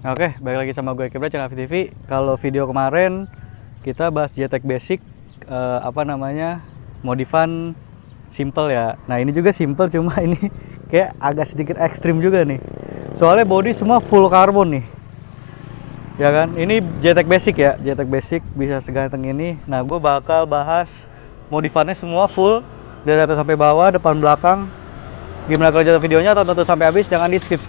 Oke, balik lagi sama gue Kebra channel TV. Kalau video kemarin kita bahas JTEC Basic, modifan simple ya. Nah ini juga simple, cuma ini kayak agak sedikit ekstrim juga nih. Soalnya body semua full karbon nih, ya kan? Ini JTEC Basic ya, JTEC Basic bisa seganteng ini. Nah gue bakal bahas modifannya semua full dari atas sampai bawah, depan belakang. Gimana kalau jatuh videonya, tonton sampai habis, jangan di skip.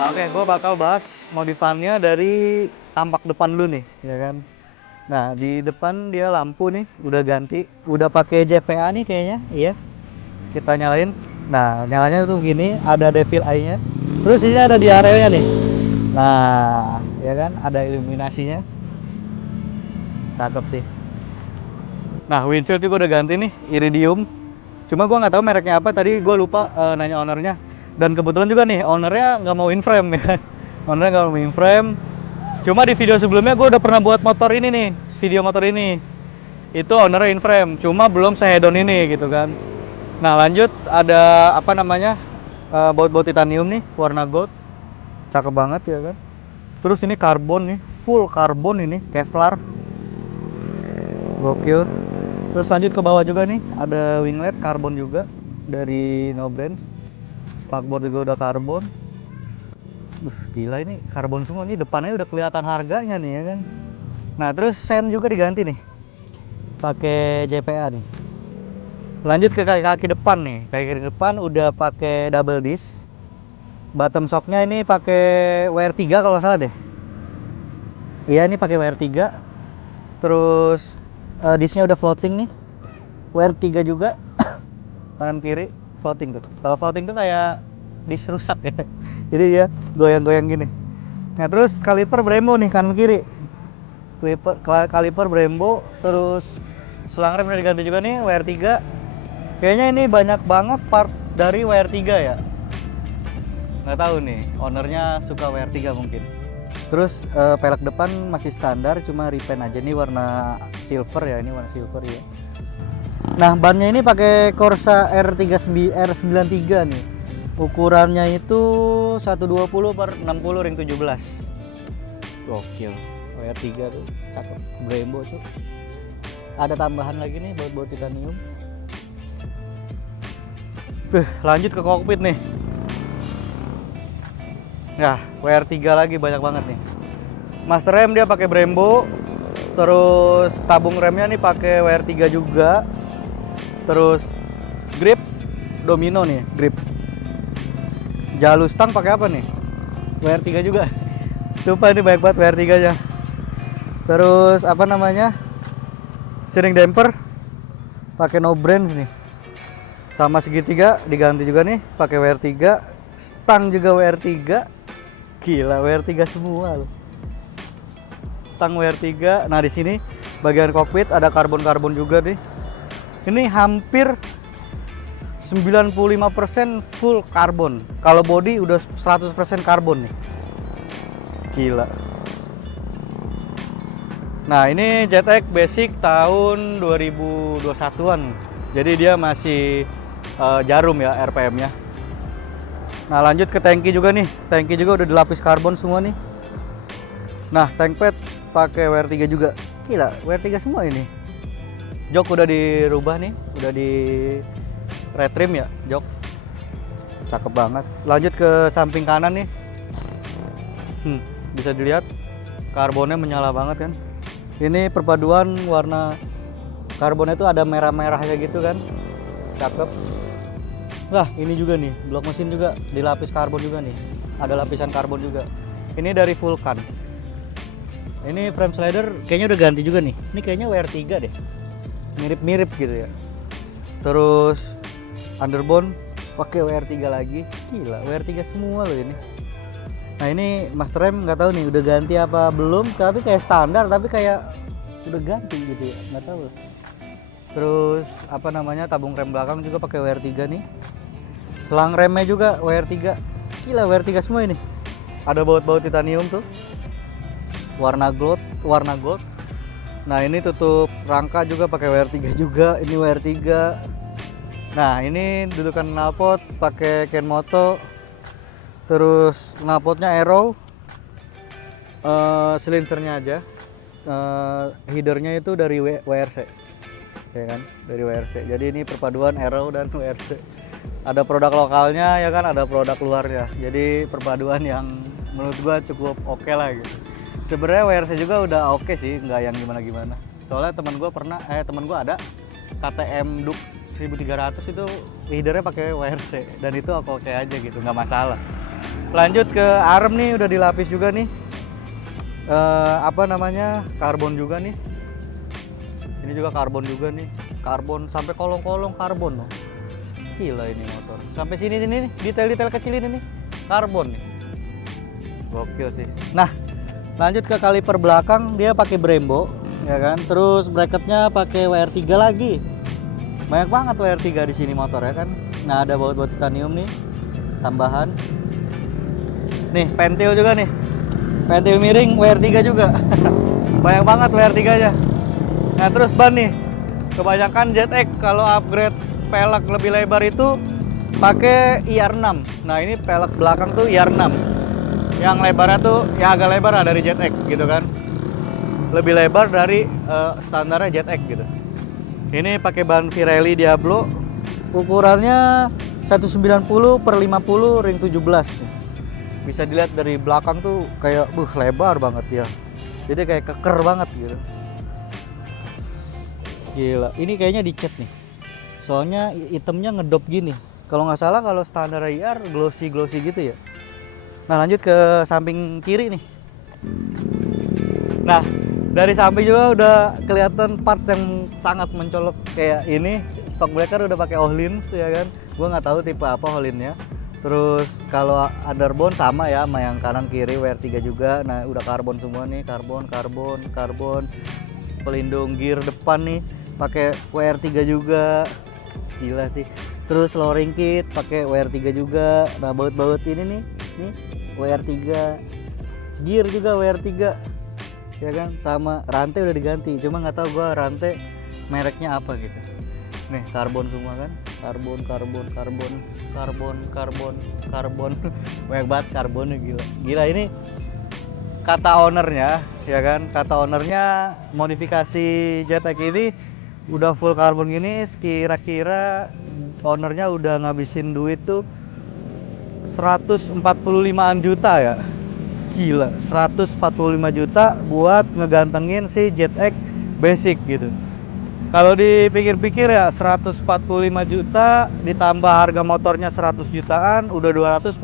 Nah, oke, gue bakal bahas modifannya dari tampak depan dulu nih, ya kan. Nah, di depan dia lampu nih, udah ganti, udah pakai JPA nih kayaknya, iya. Kita nyalain. Nah, nyalanya tuh gini, ada devil eye-nya. Terus ini ada diarenya nih. Nah, ya kan, ada iluminasinya. Cakep sih. Nah, windshield juga udah ganti nih, iridium. Cuma gue nggak tahu mereknya apa, tadi gue lupa nanya ownernya. Dan kebetulan juga nih, ownernya nggak mau in-frame ya kan. Ownernya nggak mau in-frame. Cuma di video sebelumnya gue udah pernah buat motor ini nih, video motor ini. Itu ownernya in-frame, cuma belum se-hedon ini gitu kan. Nah lanjut, ada baut-baut titanium nih, warna gold. Cakep banget ya kan. Terus ini karbon nih, full karbon ini, Kevlar. Gokil. Terus lanjut ke bawah juga nih, ada winglet karbon juga dari No Brands. Spakboard juga udah karbon. Gila ini karbon semua nih, depannya udah kelihatan harganya nih ya kan. Nah terus sen juga diganti nih, pakai JPA nih. Lanjut ke kaki-kaki depan nih, kaki depan udah pakai double disc. Bottom shocknya ini pakai WR3 kalau salah deh. Iya ini pakai WR3. Terus discnya udah floating nih, WR3 juga. Kanan kiri floating tuh. Kalau floating tuh kayak disc rusak ya. Jadi ya goyang-goyang gini. Nah terus kaliper Brembo nih kanan kiri. Kaliper Brembo. Terus selang rem udah diganti juga nih WR3. Kayaknya ini banyak banget part dari WR3 ya. Nggak tahu nih, ownernya suka WR3 mungkin. Terus pelek depan masih standar, cuma repaint aja nih warna silver ya, ini warna silver ya. Nah, bannya ini pakai Corsa R93 nih. Ukurannya itu 120 per 60 ring 17. Gokil. WR3 tuh cakep. Brembo tuh. Ada tambahan lagi nih baut-baut titanium. Lanjut ke kokpit nih. Nah, WR3 lagi banyak banget nih. Master rem dia pakai Brembo. Terus tabung remnya nih pakai WR3 juga. Terus grip Domino nih, grip. Jalur stang pakai apa nih? WR3 juga. Sumpah ini banyak banget WR3-nya. Terus steering damper pakai No Brands nih. Sama segitiga diganti juga nih pakai WR3, stang juga WR3. Gila, WR3 semua loh. Stang WR3. Nah, di sini bagian kokpit ada karbon-karbon juga nih. Ini hampir 95% full karbon. Kalau body udah 100% karbon nih. Gila. Nah, ini JTEC Basic tahun 2021-an. Jadi dia masih jarum ya RPM-nya. Nah, lanjut ke tangki juga nih. Tangki juga udah dilapis karbon semua nih. Nah, tank pad pakai WR3 juga. Gila, WR3 semua ini. Jok udah dirubah nih, udah di retrim ya, jok. Cakep banget. Lanjut ke samping kanan nih. Bisa dilihat karbonnya menyala banget kan. Ini perpaduan warna karbonnya itu ada merah-merahnya gitu kan. Cakep. Nah, ini juga nih, blok mesin juga dilapis karbon juga nih. Ada lapisan karbon juga. Ini dari Vulcan. Ini frame slider kayaknya udah ganti juga nih. Ini kayaknya WR3 deh. Mirip-mirip gitu ya. Terus underbone pakai WR3 lagi. Gila, WR3 semua loh ini. Nah ini master rem nggak tahu nih udah ganti apa belum, tapi kayak standar, tapi kayak udah ganti gitu ya, nggak tahu. Terus apa namanya, tabung rem belakang juga pakai WR3 nih. Selang remnya juga WR3. Gila, WR3 semua ini. Ada baut-baut titanium tuh. Warna gold. Nah, ini tutup rangka juga pakai WR3 juga. Ini WR3. Nah, ini dudukan knalpot pakai Kenmoto. Terus knalpotnya Arrow. Silinsernya aja. Headernya itu dari WRC. Ya kan? Dari WRC. Jadi ini perpaduan Arrow dan WRC. Ada produk lokalnya ya kan, ada produk luarnya. Jadi perpaduan yang menurut gua cukup oke lah gitu. Sebenarnya WRC juga udah oke sih, nggak yang gimana-gimana. Soalnya teman gua ada KTM Duke 1300 itu headernya pakai WRC dan itu oke aja gitu, nggak masalah. Lanjut ke arm nih, udah dilapis juga nih. Apa namanya, karbon juga nih. Ini juga karbon juga nih, karbon sampai kolong-kolong karbon loh. Gila ini motor. Sampai sini nih, detail-detail kecil ini nih, karbon nih. Gokil sih. Nah, lanjut ke kaliper belakang, dia pakai Brembo, ya kan. Terus bracketnya pakai WR3 lagi. Banyak banget WR3 di sini motor ya kan. Nah, ada baut-baut titanium nih, tambahan. Nih, pentil juga nih. Pentil miring WR3 juga. Banyak banget WR3-nya. Nah, terus ban nih. Kebanyakan ZX kalau upgrade pelek lebih lebar itu pakai IR6. Nah, ini pelek belakang tuh IR6. Yang lebarnya tuh ya agak lebar lah dari ZX gitu kan. Lebih lebar dari standarnya ZX gitu. Ini pakai ban Pirelli Diablo. Ukurannya 190 per 50 ring 17 nih. Bisa dilihat dari belakang tuh kayak lebar banget ya. Jadi kayak keker banget gitu. Gila, ini kayaknya dicat nih. Soalnya itemnya ngedop gini. Kalau nggak salah kalau standar IR glossy gitu ya. Nah, lanjut ke samping kiri nih. Nah, dari samping juga udah kelihatan part yang sangat mencolok kayak ini. Shock breaker udah pakai Öhlins ya kan. Gua nggak tahu tipe apa Öhlinsnya. Terus kalau underbone sama ya sama yang kanan kiri WR3 juga. Nah, udah karbon semua nih, karbon. Pelindung gear depan nih pakai WR3 juga. Gila sih. Terus lowering kit pakai WR3 juga. Nah, baut-baut ini nih WR3. Gear juga WR3. Ya kan? Sama rantai udah diganti. Cuma nggak tahu gua rantai mereknya apa gitu. Nih, karbon semua kan? Karbon. Banyak banget karbonnya, gila ini kata ownernya ya kan, kata ownernya modifikasi ZX ini udah full karbon gini, kira-kira ownernya udah ngabisin duit tuh 145-an juta ya. Gila, 145 juta buat ngegantengin si ZX basic gitu. Kalau dipikir-pikir ya 145 juta ditambah harga motornya 100 jutaan, udah 245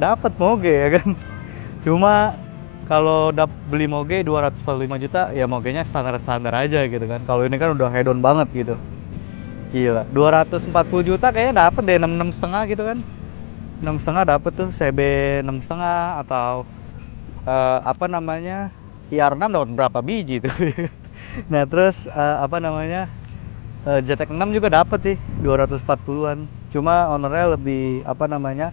dapat moge ya kan. Cuma kalau beli moge 245 juta ya mogenya standar-standar aja gitu kan. Kalau ini kan udah hedon banget gitu. Gila, 240 juta kayaknya dapat deh 6,5 gitu kan. 6,5 dapat tuh CB 6,5 atau apa namanya? IR6 dapat berapa biji tuh. Nah, terus apa namanya? ZX6 juga dapat sih 240-an. Cuma ownernya lebih apa namanya?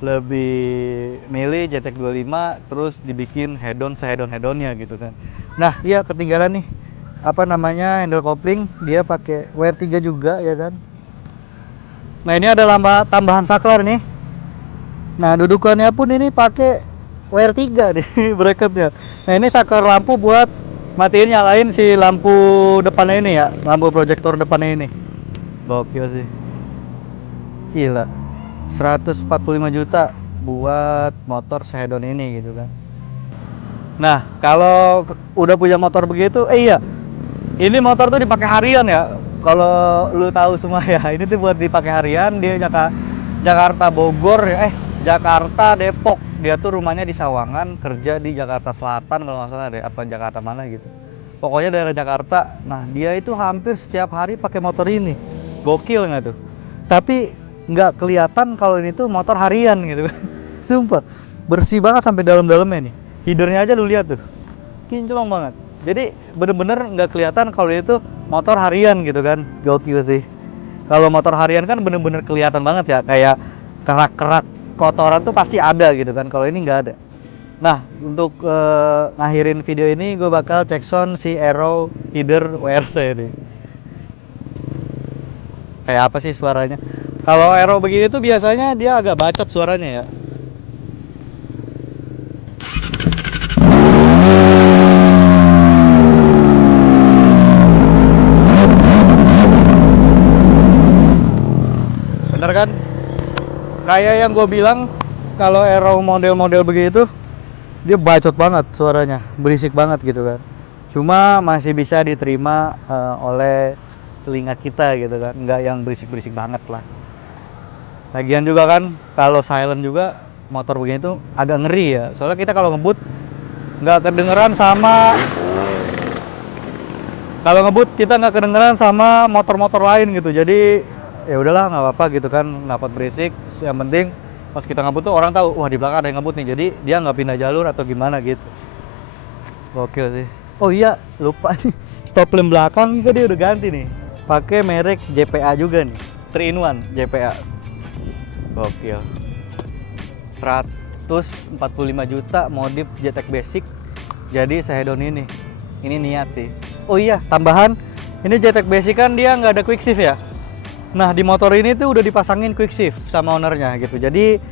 Lebih milih ZX25 terus dibikin hedon sehedon-hedonnya gitu kan. Nah, iya ketinggalan nih. Apa namanya? Handle kopling dia pakai WR3 juga ya kan. Nah, ini ada tambahan saklar nih. Nah, dudukannya pun ini pakai WR3 nih bracketnya. Nah, ini saklar lampu buat matiin nyalain si lampu depannya ini ya, lampu proyektor depannya ini. Gokil sih. Gila. 145 juta buat motor sehedon ini gitu kan. Nah, kalau udah punya motor begitu, iya. Ini motor tuh dipakai harian ya. Kalau lu tahu semua ya, ini tuh buat dipakai harian. Dia Jakarta Bogor ya, Jakarta Depok. Dia tuh rumahnya di Sawangan, kerja di Jakarta Selatan kalau nggak salah deh, apa Jakarta mana gitu. Pokoknya daerah Jakarta. Nah, dia itu hampir setiap hari pakai motor ini. Gokil nggak tuh? Tapi nggak kelihatan kalau ini tuh motor harian gitu. Sumpah, bersih banget sampai dalam-dalamnya nih. Headernya aja lu lihat tuh, kinclong banget. Jadi bener-bener nggak kelihatan kalau itu motor harian gitu kan. Gokil sih. Kalau motor harian kan bener-bener kelihatan banget ya, kayak kerak-kerak kotoran tuh pasti ada gitu kan. Kalau ini nggak ada. Nah, untuk ngakhirin video ini gue bakal cek sound si Aero header WRC ini. Kayak apa sih suaranya? Kalau Aero begini tuh biasanya dia agak bacot suaranya ya. Bener kan? Kayak yang gue bilang, kalau Aero model-model begitu dia bacot banget suaranya, berisik banget gitu kan. Cuma masih bisa diterima oleh telinga kita gitu kan, nggak yang berisik-berisik banget lah. Lagian juga kan kalau silent juga motor begini tuh agak ngeri ya, soalnya kita kalau ngebut nggak kedengeran sama motor-motor lain gitu. Jadi ya udahlah, nggak apa-apa gitu kan, dapat berisik. Yang penting pas kita ngebut tuh orang tahu, wah di belakang ada yang ngebut nih, jadi dia nggak pindah jalur atau gimana gitu. Gokil sih. Oh iya, lupa nih, stop lamp belakang juga dia udah ganti nih, pakai merek JPA juga nih, 3 in 1 JPA. Gokil. 145 juta modif JTEC Basic, jadi sehedon ini niat sih. Oh iya, tambahan, ini JTEC Basic kan dia nggak ada quick shift ya. Nah, di motor ini tuh udah dipasangin quick shift sama ownernya gitu. Jadi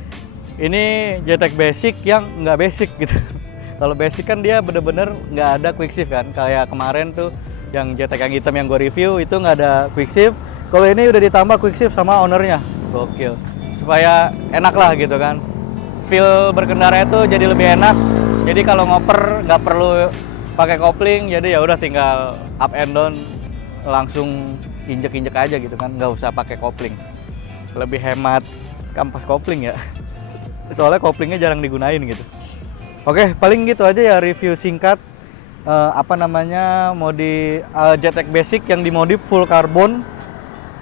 ini JTEC Basic yang nggak basic gitu. Kalau basic kan dia bener-bener nggak ada quick shift kan. Kayak kemarin tuh yang JTEC yang hitam yang gue review itu nggak ada quick shift. Kalau ini udah ditambah quick shift sama ownernya. Gokil. Supaya enak lah gitu kan. Feel berkendara itu jadi lebih enak. Jadi kalau ngoper nggak perlu pakai kopling. Jadi ya udah tinggal up and down langsung injek-injek aja gitu kan, nggak usah pakai kopling. Lebih hemat kampas kopling ya. Soalnya koplingnya jarang digunain gitu. Oke, paling gitu aja ya review singkat modi JTEC Basic yang dimodif full karbon.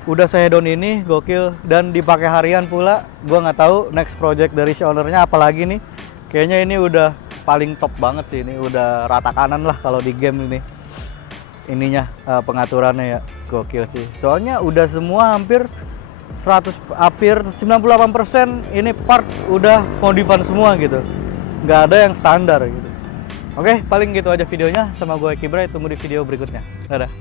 Udah sehedon ini, gokil, dan dipakai harian pula. Gua nggak tahu next project dari si ownernya apalagi nih. Kayaknya ini udah paling top banget sih, ini udah rata kanan lah kalau di game ini. Ininya pengaturannya ya gokil sih, soalnya udah semua hampir 98% ini part udah modifan semua gitu, nggak ada yang standar gitu. Oke, paling gitu aja videonya, sama gue Kibra, tunggu di video berikutnya. Dadah.